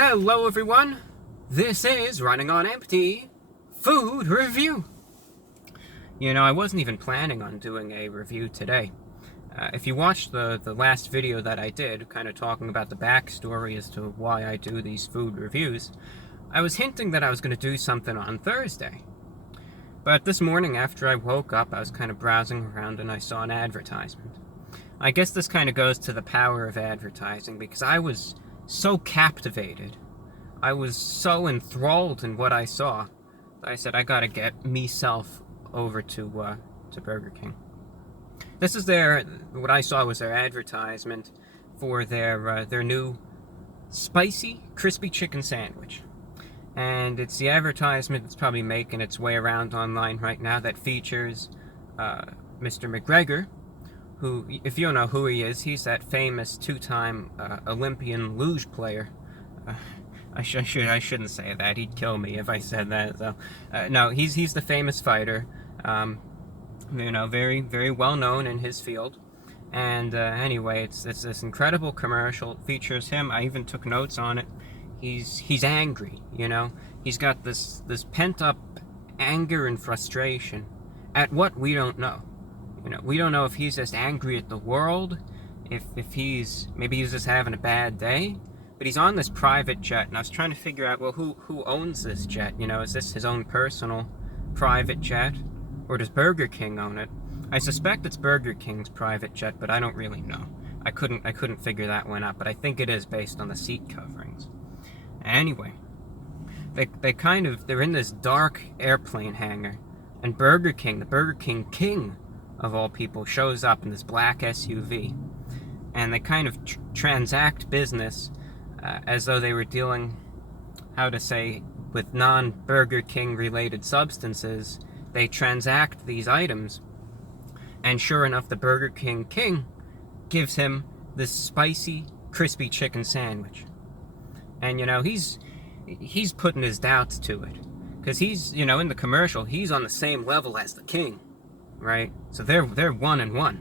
Hello everyone, this is Running on Empty Food Review. You know, I wasn't even planning on doing a review today. If you watched the last video that I did, kind of talking about the backstory as to why I do these food reviews, I was hinting that I was going to do something on Thursday. But this morning after I woke up, I was kind of browsing around and I saw an advertisement. I guess this kind of goes to the power of advertising, because I was so captivated, I was so enthralled in what I saw, that I said I gotta get myself over to Burger King. This is what I saw was their advertisement for their new spicy crispy chicken sandwich. And it's the advertisement that's probably making its way around online right now that features Mr. McGregor, who, if you don't know who he is, he's that famous two-time Olympian luge player. I shouldn't say that. He'd kill me if I said that. So, no, he's the famous fighter. You know, very, very well known in his field. And anyway, it's this incredible commercial. It features him. I even took notes on it. He's angry. You know, he's got this pent-up anger and frustration at what we don't know. You know, we don't know if he's just angry at the world, if maybe he's just having a bad day, but he's on this private jet, and I was trying to figure out, well, who owns this jet? You know, is this his own personal private jet, or does Burger King own it? I suspect it's Burger King's private jet, but I don't really know. I couldn't figure that one out, but I think it is based on the seat coverings. Anyway, they're in this dark airplane hangar, and the Burger King king of all people, shows up in this black SUV, and they kind of transact business as though they were dealing, with non-Burger King related substances. They transact these items, and sure enough, the Burger King king gives him this spicy, crispy chicken sandwich. And, you know, he's putting his doubts to it, because he's, you know, in the commercial, he's on the same level as the king. Right? So they're 1-1.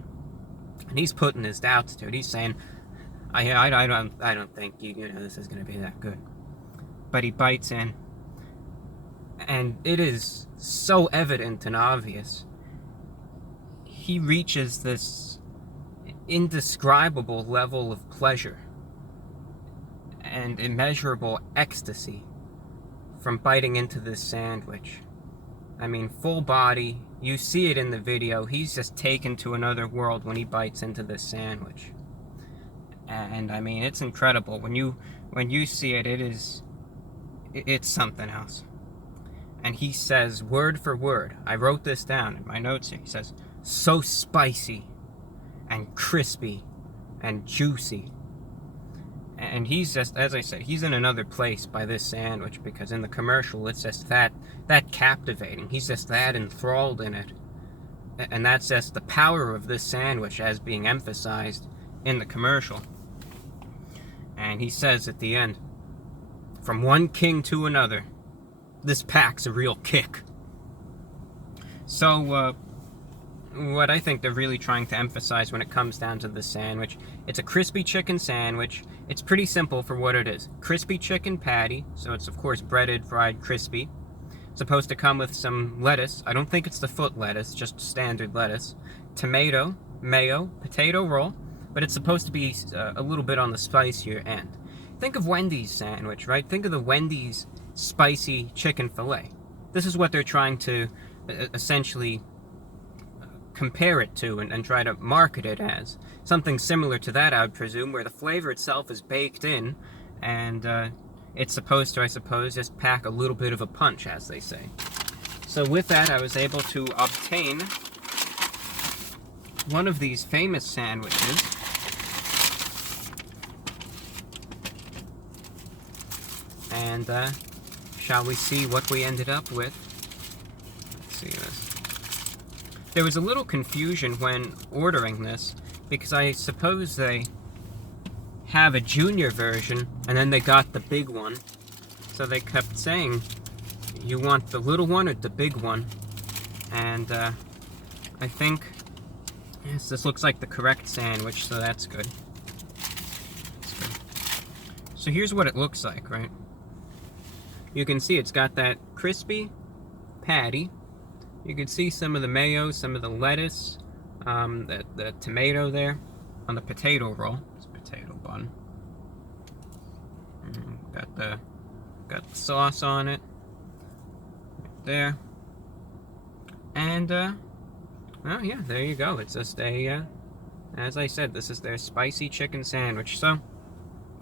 And he's putting his doubts to it. He's saying, I don't think you know this is gonna be that good. But he bites in, and it is so evident and obvious. He reaches this indescribable level of pleasure and immeasurable ecstasy from biting into this sandwich. I mean, full body. You see it in the video. He's just taken to another world when he bites into this sandwich. And I mean, it's incredible. When you see it, it's something else. And he says, word for word, I wrote this down in my notes here. He says, so spicy and crispy and juicy. And he's just, as I said, he's in another place by this sandwich, because in the commercial, it's just that captivating. He's just that enthralled in it. And that's just the power of this sandwich as being emphasized in the commercial. And he says at the end, from one king to another, this packs a real kick. So, what I think they're really trying to emphasize when it comes down to this sandwich, it's a crispy chicken sandwich. It's pretty simple for what it is. Crispy chicken patty, so it's of course breaded, fried, crispy. It's supposed to come with some lettuce. I don't think it's the foot lettuce, just standard lettuce. Tomato, mayo, potato roll, but it's supposed to be a little bit on the spicier end. Think of Wendy's sandwich, right? Think of the Wendy's spicy chicken fillet. This is what they're trying to essentially compare it to and try to market it as. Something similar to that, I would presume, where the flavor itself is baked in, and it's supposed to, I suppose, just pack a little bit of a punch, as they say. So with that, I was able to obtain one of these famous sandwiches. And shall we see what we ended up with? Let's see this. There was a little confusion when ordering this, because I suppose they have a junior version, and then they got the big one. So they kept saying, you want the little one or the big one? And I think, yes, this looks like the correct sandwich, so that's good. So here's what it looks like, right? You can see it's got that crispy patty. You can see some of the mayo, some of the lettuce, the tomato there on the potato roll. It's a potato bun. Got the sauce on it right there. And well, yeah, there you go. It's just a as I said, this is their spicy chicken sandwich. So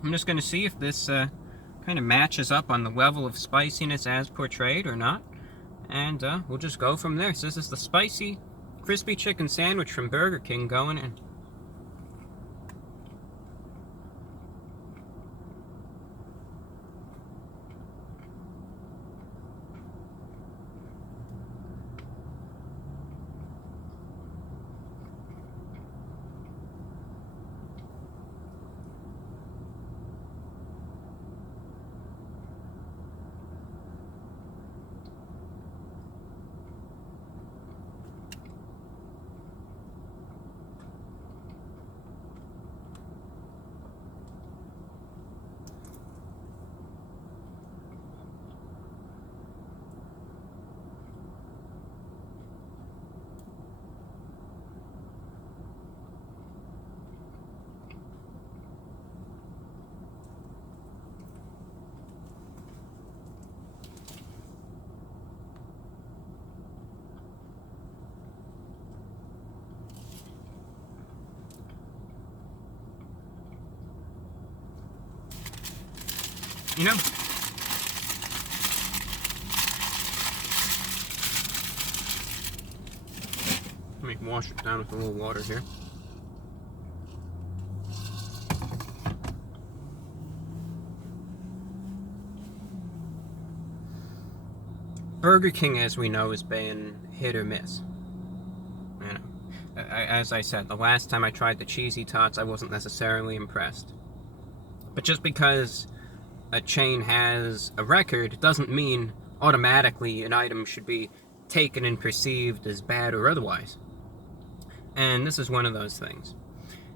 I'm just going to see if this kind of matches up on the level of spiciness as portrayed or not. And we'll just go from there. So this is the spicy, crispy chicken sandwich from Burger King going in. You know, let me wash it down with a little water here. Burger King, as we know, has been hit or miss. You know, as I said, the last time I tried the cheesy tots, I wasn't necessarily impressed. But just because a chain has a record doesn't mean automatically an item should be taken and perceived as bad or otherwise. And this is one of those things.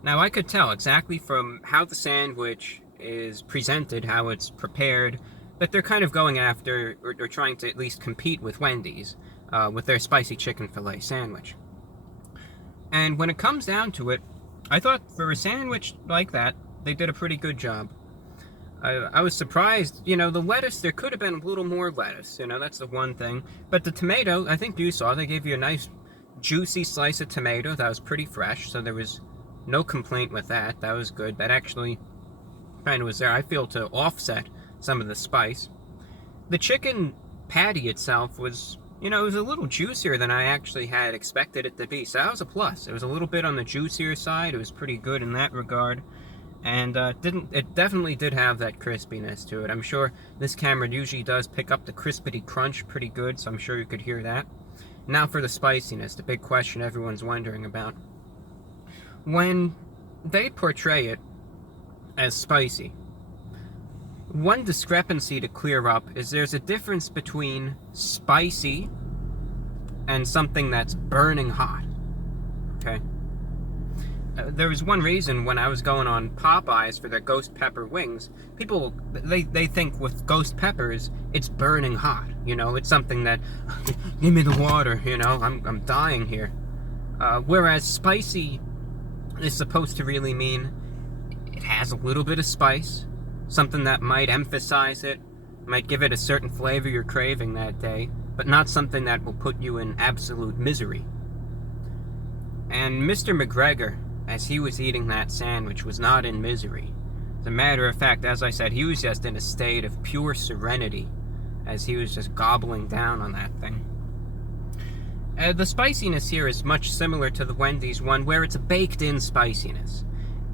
Now, I could tell exactly from how the sandwich is presented, how it's prepared, that they're kind of going after, or trying to at least compete with Wendy's, with their spicy chicken fillet sandwich. And when it comes down to it, I thought for a sandwich like that, they did a pretty good job. I was surprised, you know, the lettuce, there could have been a little more lettuce, you know, that's the one thing. But the tomato, I think you saw, they gave you a nice juicy slice of tomato that was pretty fresh, so there was no complaint with that. That was good. That actually kind of was there, I feel, to offset some of the spice. The chicken patty itself was, you know, it was a little juicier than I actually had expected it to be, so that was a plus. It was a little bit on the juicier side. It was pretty good in that regard. And it definitely did have that crispiness to it. I'm sure this camera usually does pick up the crispity crunch pretty good, so I'm sure you could hear that. Now for the spiciness, the big question everyone's wondering about. When they portray it as spicy, one discrepancy to clear up is there's a difference between spicy and something that's burning hot. Okay? There was one reason when I was going on Popeyes for their ghost pepper wings, people, they think with ghost peppers, it's burning hot, you know, it's something that, give me the water, you know, I'm dying here. Whereas spicy is supposed to really mean it has a little bit of spice, something that might emphasize it, might give it a certain flavor you're craving that day, but not something that will put you in absolute misery. And Mr. McGregor, as he was eating that sandwich, was not in misery. As a matter of fact, as I said, he was just in a state of pure serenity as he was just gobbling down on that thing. The spiciness here is much similar to the Wendy's one, where it's a baked-in spiciness.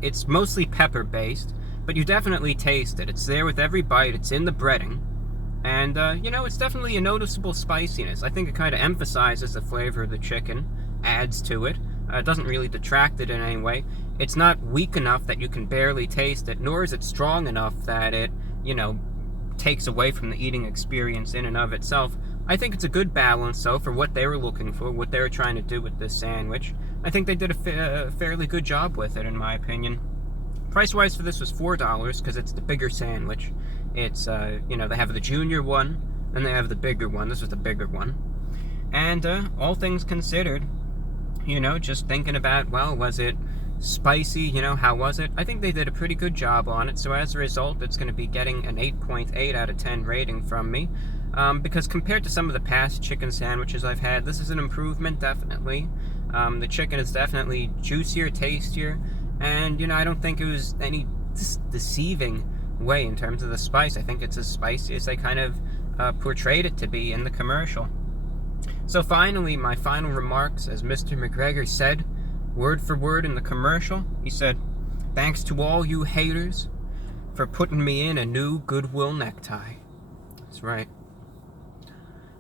It's mostly pepper-based, but you definitely taste it. It's there with every bite. It's in the breading. And, you know, it's definitely a noticeable spiciness. I think it kind of emphasizes the flavor of the chicken, adds to it. It doesn't really detract it in any way. It's not weak enough that you can barely taste it, nor is it strong enough that it, you know, takes away from the eating experience in and of itself. I think it's a good balance, though, for what they were looking for, what they were trying to do with this sandwich. I think they did a fairly good job with it, in my opinion. Price-wise for this was $4 because it's the bigger sandwich. It's, you know, they have the junior one, and they have the bigger one. This was the bigger one. And all things considered, you know, just thinking about, well, was it spicy? You know, how was it? I think they did a pretty good job on it. So as a result, it's going to be getting an 8.8 out of 10 rating from me. Because compared to some of the past chicken sandwiches I've had, this is an improvement, definitely. The chicken is definitely juicier, tastier, and, you know, I don't think it was any deceiving way in terms of the spice. I think it's as spicy as they kind of portrayed it to be in the commercial. So finally, my final remarks, as Mr. McGregor said, word for word in the commercial, he said, "Thanks to all you haters for putting me in a new Goodwill necktie." That's right.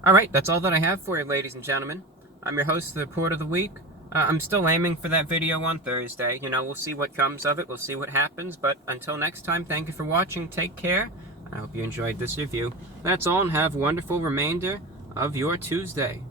Alright, that's all that I have for you, ladies and gentlemen. I'm your host, the Report of the Week. I'm still aiming for that video on Thursday. You know, we'll see what comes of it. We'll see what happens. But until next time, thank you for watching. Take care. I hope you enjoyed this review. That's all, and have a wonderful remainder of your Tuesday.